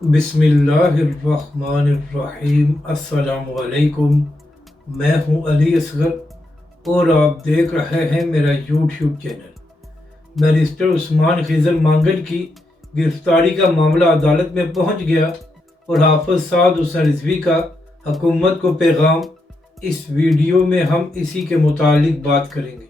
بسم اللہ الرحمن الرحیم۔ السلام علیکم، میں ہوں علی اصغر اور آپ دیکھ رہے ہیں میرا یوٹیوب چینل۔ بیرسٹر عثمان خضر مانگل کی گرفتاری کا معاملہ عدالت میں پہنچ گیا اور حافظ سعد حسین رضوی کا حکومت کو پیغام۔ اس ویڈیو میں ہم اسی کے متعلق بات کریں گے۔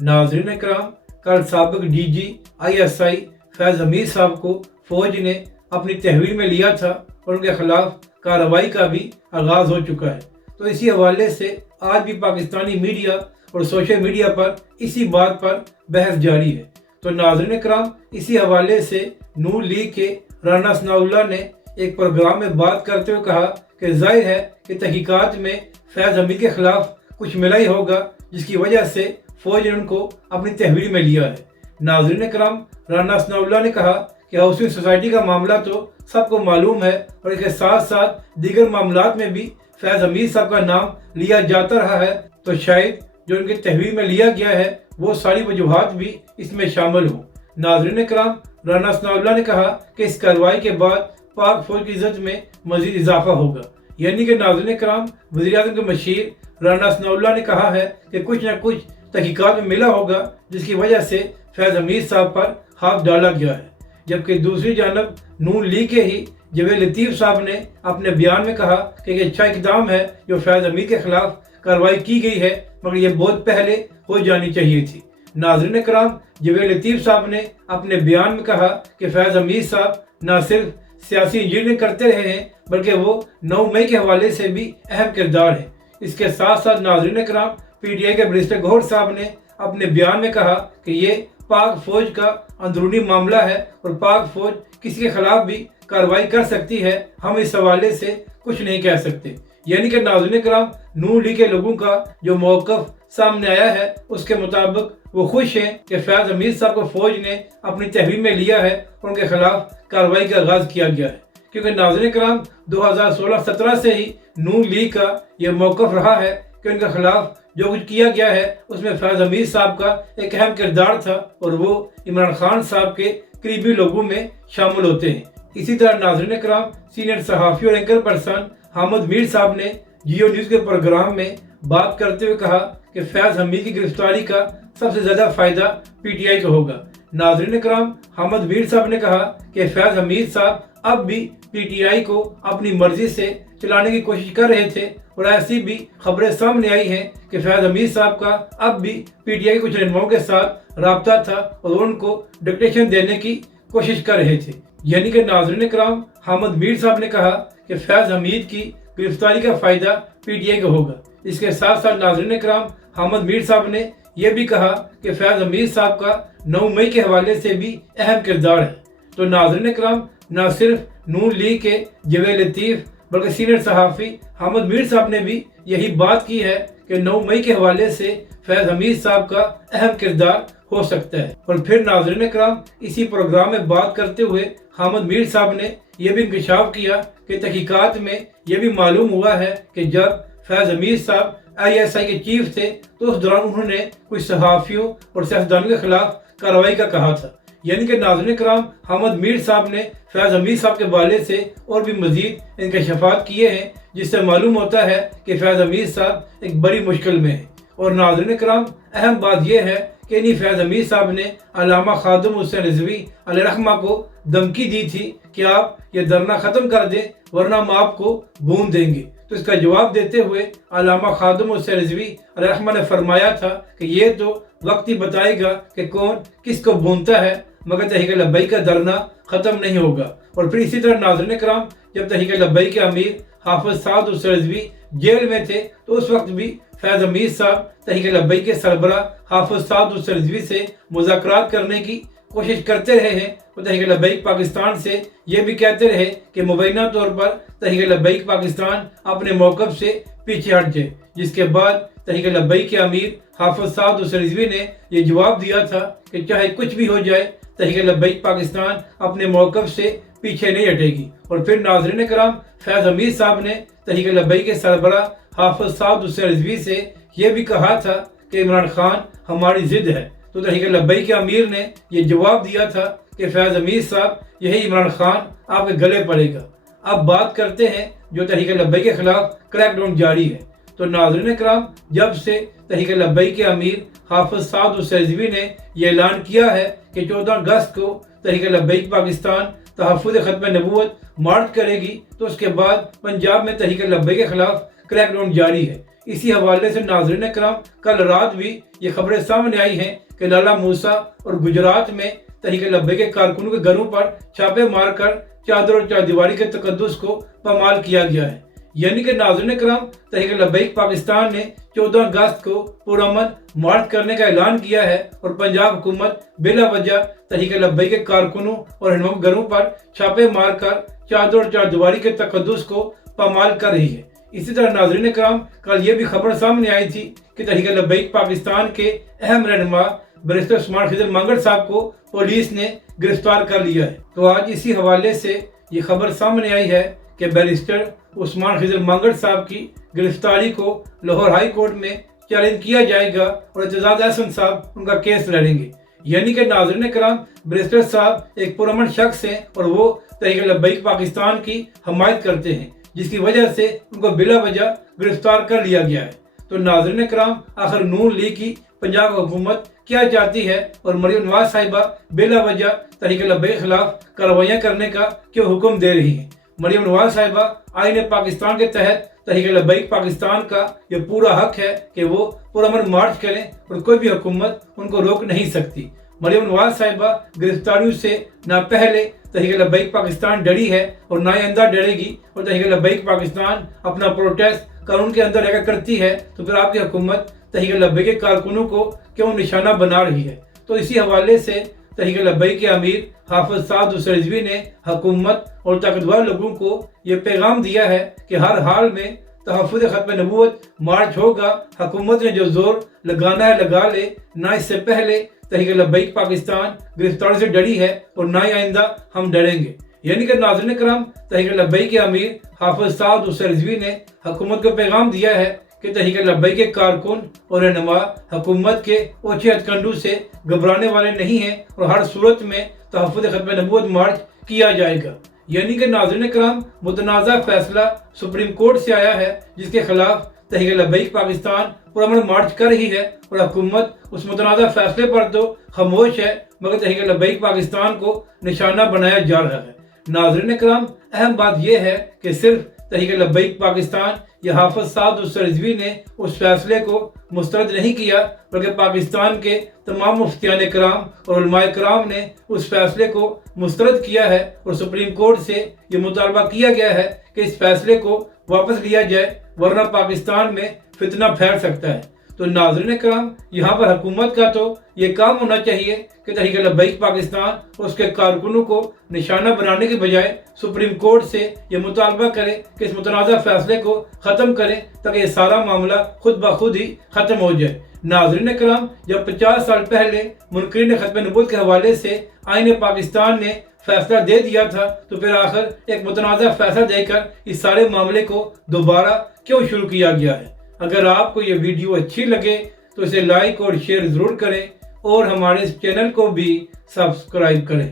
ناظرین کرام، کل سابق D G I S I فیض حمید صاحب کو فوج نے اپنی تحویل میں لیا تھا اور ان کے خلاف کارروائی کا بھی آغاز ہو چکا ہے۔ تو اسی حوالے سے آج بھی پاکستانی میڈیا اور سوشل میڈیا پر اسی بات پر بحث جاری ہے۔ تو ناظرین کرام، اسی حوالے سے نون لیگ کے رانا ثناء اللہ نے ایک پروگرام میں بات کرتے ہوئے کہا کہ ظاہر ہے کہ تحقیقات میں فیض حمید کے خلاف کچھ ملا ہی ہوگا، جس کی وجہ سے فوج نے ان کو اپنی تحویل میں لیا ہے۔ ناظرین کرام، رانا ثناء اللہ نے کہا کہ ہاؤسنگ سوسائٹی کا معاملہ تو سب کو معلوم ہے اور اس کے ساتھ ساتھ دیگر معاملات میں بھی فیض حمید صاحب کا نام لیا جاتا رہا ہے، تو شاید جو ان کے تحویل میں لیا گیا ہے وہ ساری وجوہات بھی اس میں شامل ہوں۔ ناظرین کرام، رانا ثناء اللہ نے کہا کہ اس کارروائی کے بعد پاک فوج کی عزت میں مزید اضافہ ہوگا، یعنی کہ ناظرین کرام، وزیر اعظم کے مشیر رانا ثناء اللہ نے کہا ہے کہ کچھ نہ کچھ تحقیقات میں ملا ہوگا جس کی وجہ سے فیض حمید صاحب پر ہاتھ ڈالا گیا ہے۔ جبکہ دوسری جانب نون لیگ کے ہی جوید لطیف صاحب نے اپنے بیان میں کہا کہ ایک اچھا اقدام ہے جو فیض حمید کے خلاف کارروائی کی گئی ہے، مگر یہ بہت پہلے ہو جانی چاہیے تھی۔ ناظرین کرام، جوید لطیف صاحب نے اپنے بیان میں کہا کہ فیض حمید صاحب نہ صرف سیاسی انجینئرنگ کرتے رہے ہیں بلکہ وہ 9 مئی کے حوالے سے بھی اہم کردار ہیں۔ اس کے ساتھ ساتھ ناظرین کرام، پی ٹی آئی کے بیرسٹر گوہر صاحب نے اپنے بیان میں کہا کہ یہ پاک فوج کا اندرونی معاملہ ہے اور پاک فوج کسی کے خلاف بھی کارروائی کر سکتی ہے، ہم اس حوالے سے کچھ نہیں کہہ سکتے۔ یعنی کہ ناظرین کرام، نون لیگ کے لوگوں کا جو موقف سامنے آیا ہے اس کے مطابق وہ خوش ہیں کہ فیض حمید صاحب کو فوج نے اپنی تحویل میں لیا ہے اور ان کے خلاف کارروائی کا آغاز کیا گیا ہے، کیونکہ ناظرین کرام 2016-17 سے ہی نون لیگ کا یہ موقف رہا ہے کہ ان کے خلاف جو کچھ کیا گیا ہے اس میں فیض حمید صاحب کا ایک اہم کردار تھا اور وہ عمران خان صاحب کے قریبی لوگوں میں شامل ہوتے ہیں۔ اسی طرح ناظرین کرام، سینئر صحافی اور اینکر پرسن حامد میر صاحب نے جیو نیوز کے پروگرام میں بات کرتے ہوئے کہا کہ فیض حمید کی گرفتاری کا سب سے زیادہ فائدہ پی ٹی آئی کو ہوگا۔ ناظرین کرام، حامد میر صاحب نے کہا کہ فیض حمید صاحب اب بھی پی ٹی آئی کو اپنی مرضی سے چلانے کی کوشش کر رہے تھے اور ایسی بھی خبریں سامنے آئی ہیں کہ فیض حمید صاحب کا اب بھی پی ٹی آئی کے کچھ رہنماؤں کے ساتھ رابطہ تھا اور ان کو ڈکٹیشن دینے کی کوشش کر رہے تھے۔ یعنی کہ ناظرین کرام، حامد میر صاحب نے کہا کہ فیض حمید کی گرفتاری کا فائدہ پی ٹی آئی کو ہوگا۔ اس کے ساتھ ساتھ ناظرین کرام، حامد میر صاحب نے یہ بھی کہا کہ فیض حمید صاحب کا 9 مئی کے حوالے سے بھی اہم کردار ہے۔ تو ناظرین کرام، نہ صرف نون لیگ کے جوید لطیف بلکہ سینئر صحافی حامد میر صاحب نے بھی یہی بات کی ہے کہ 9 مئی کے حوالے سے فیض حمید صاحب کا اہم کردار ہو سکتا ہے۔ اور پھر ناظرین کرام، اسی پروگرام میں بات کرتے ہوئے حامد میر صاحب نے یہ بھی انکشاف کیا کہ تحقیقات میں یہ بھی معلوم ہوا ہے کہ جب فیض حمید صاحب آئی ایس آئی کے چیف تھے تو اس دوران انہوں نے کچھ صحافیوں اور سیاستدانوں کے خلاف کارروائی کا کہا تھا۔ یعنی کہ ناظرین کرام، حامد میر صاحب نے فیض حمید صاحب کے حوالے سے اور بھی مزید انکشافات کیے ہیں جس سے معلوم ہوتا ہے کہ فیض حمید صاحب ایک بڑی مشکل میں ہیں۔ اور ناظرین کرام، اہم بات یہ ہے کہ انہی فیض حمید صاحب نے علامہ خادم حسین رضوی علیہ رحمہ کو دھمکی دی تھی کہ آپ یہ دھرنا ختم کر دیں ورنہ ہم آپ کو بھون دیں گے۔ تو اس کا جواب دیتے ہوئے علامہ خادم حسین رضوی علیہ رحمہ نے فرمایا تھا کہ یہ تو وقت ہی بتائے گا کہ کون کس کو بھونتا ہے، مگر تحریک لبیک کا دھرنا ختم نہیں ہوگا۔ اور پھر اسی طرح ناظرین کرام، جب تحریک لبیک کے امیر حافظ سعد حسین رضوی جیل میں تھے تو اس وقت بھی فیض حمید صاحب تحریک لبیک کے سربراہ حافظ سعد حسین رضوی سے مذاکرات کرنے کی کوشش کرتے رہے ہیں اور تحریک لبیک پاکستان سے یہ بھی کہتے رہے کہ مبینہ طور پر تحریک لبیک پاکستان اپنے موقف سے پیچھے ہٹ جائے، جس کے بعد تحریک لبیک کے امیر حافظ سعد حسین رضوی نے یہ جواب دیا تھا کہ چاہے کچھ بھی ہو جائے تحریک لبیک پاکستان اپنے موقف سے پیچھے نہیں ہٹے گی۔ اور پھر ناظرین کرام، فیض حمید صاحب نے تحریک لبیک کے سربراہ حافظ سعد حسین رضوی سے یہ بھی کہا تھا کہ عمران خان ہماری ضد ہے، تو تحریک لبیک کے امیر نے یہ جواب دیا تھا کہ فیض حمید صاحب یہی عمران خان آپ کے گلے پڑے گا۔ اب بات کرتے ہیں جو تحریک لبیک کے خلاف کریک ڈاؤن جاری ہے۔ تو ناظرین کرام، جب سے تحریک لبیک کے امیر حافظ سعد السیزوی نے یہ اعلان کیا ہے کہ 14 اگست کو تحریک لبیک پاکستان تحفظ ختم نبوت مارچ کرے گی، تو اس کے بعد پنجاب میں تحریک لبیک کے خلاف کریک ڈاؤن جاری ہے۔ اسی حوالے سے ناظرین کرام، کل رات بھی یہ خبریں سامنے آئی ہیں کہ لالا موسیٰ اور گجرات میں تحریک لبیک کے کارکنوں کے گھروں پر چھاپے مار کر چادر اور چاردیواری کے تقدس کو پامال کیا گیا ہے۔ یعنی کہ ناظرین کرام، تحریک لبیک پاکستان نے 14 اگست کو پرامن مارچ کرنے کا اعلان کیا ہے اور پنجاب حکومت بلا وجہ تحریک لبیک کے کارکنوں اور رہنماؤں کے گھروں پر چھاپے مار کر چادر اور چاردیواری کے تقدس کو پامال کر رہی ہے۔ اسی طرح ناظرین کرام، کل یہ بھی خبر سامنے آئی تھی کہ تحریک لبیک پاکستان کے اہم رہنما بیرسٹر عثمان خضر مانگڑ صاحب کو پولیس نے گرفتار کر لیا ہے۔ تو آج اسی حوالے سے یہ خبر سامنے آئی ہے کہ بیرسٹر عثمان خضر مانگڑ صاحب کی گرفتاری کو لاہور ہائی کورٹ میں چیلنج کیا جائے گا اور اعتزاز احسن صاحب ان کا کیس لڑیں گے۔ یعنی کہ ناظرین کرام، بیرسٹر صاحب ایک پرامن شخص ہیں اور وہ تحریک لبیک پاکستان کی حمایت کرتے ہیں، جس کی وجہ سے ان کو بلا وجہ گرفتار کر لیا گیا ہے۔ تو ناظرین کرام، آخر نون لیگ کی پنجاب حکومت کیا چاہتی ہے اور مریم نواز صاحبہ بلا وجہ تحریک لبیک کے خلاف کارروائیاں کرنے کا کیوں حکم دے رہی ہیں؟ مریم نواز صاحبہ آئین پاکستان کے تحت تحریک لبیک پاکستان کا یہ پورا حق ہے کہ وہ پرامن مارچ کریں اور کوئی بھی حکومت ان کو روک نہیں سکتی۔ مریم نواز صاحبہ گرفتاریوں سے نہ پہلے تحریک لبیک پاکستان ڈری ہے اور نہ آئندہ ڈرے گی، اور تحریک لبیک پاکستان اپنا پروٹیسٹ قانون کے اندر رہ کر کرتی ہے، تو پھر آپ کی حکومت تحریک لبیک کے کارکنوں کو کیوں نشانہ بنا رہی ہے؟ تو اسی حوالے سے تحریک لبیک کے امیر حافظ سعد السیزوی نے حکومت اور طاقتور لوگوں کو یہ پیغام دیا ہے کہ ہر حال میں تحفظ ختم نبوت مارچ ہوگا۔ حکومت نے جو زور لگانا ہے لگا لے، نہ اس سے پہلے تحریک لبیک پاکستان گرفتاری سے ڈری ہے اور نہ ہی آئندہ ہم ڈریں گے۔ یعنی کہ ناظرین کرام، تحریک لبیک کے امیر حافظ سعد السیزوی نے حکومت کو پیغام دیا ہے کہ تحریک لبیک کے کارکن اور رہنما حکومت کے اوچھے ہتھ کنڈوں سے گھبرانے والے نہیں ہیں اور ہر صورت میں تحفظ ختم نبوت مارچ کیا جائے گا۔ یعنی کہ ناظرین کرام، متنازع فیصلہ سپریم کورٹ سے آیا ہے جس کے خلاف تحریک لبیک پاکستان پرامن مارچ کر رہی ہے اور حکومت اس متنازع فیصلے پر تو خاموش ہے، مگر تحریک لبیک پاکستان کو نشانہ بنایا جا رہا ہے۔ ناظرین کرام، اہم بات یہ ہے کہ صرف تحریک لبیک پاکستان یا حافظ سعد السیزوی نے اس فیصلے کو مسترد نہیں کیا، بلکہ پاکستان کے تمام مفتیان کرام اور علماء کرام نے اس فیصلے کو مسترد کیا ہے اور سپریم کورٹ سے یہ مطالبہ کیا گیا ہے کہ اس فیصلے کو واپس لیا جائے، ورنہ پاکستان میں فتنہ پھیل سکتا ہے۔ تو ناظرین کرام، یہاں پر حکومت کا تو یہ کام ہونا چاہیے کہ تحریک لبیک پاکستان اور اس کے کارکنوں کو نشانہ بنانے کے بجائے سپریم کورٹ سے یہ مطالبہ کرے کہ اس متنازع فیصلے کو ختم کریں، تاکہ یہ سارا معاملہ خود بخود ہی ختم ہو جائے۔ ناظرین کرام، جب 50 سال پہلے منکرین ختم نبوت کے حوالے سے آئین پاکستان نے فیصلہ دے دیا تھا، تو پھر آخر ایک متنازع فیصلہ دے کر اس سارے معاملے کو دوبارہ کیوں شروع کیا گیا ہے؟ اگر آپ کو یہ ویڈیو اچھی لگے تو اسے لائک اور شیئر ضرور کریں اور ہمارے اس چینل کو بھی سبسکرائب کریں۔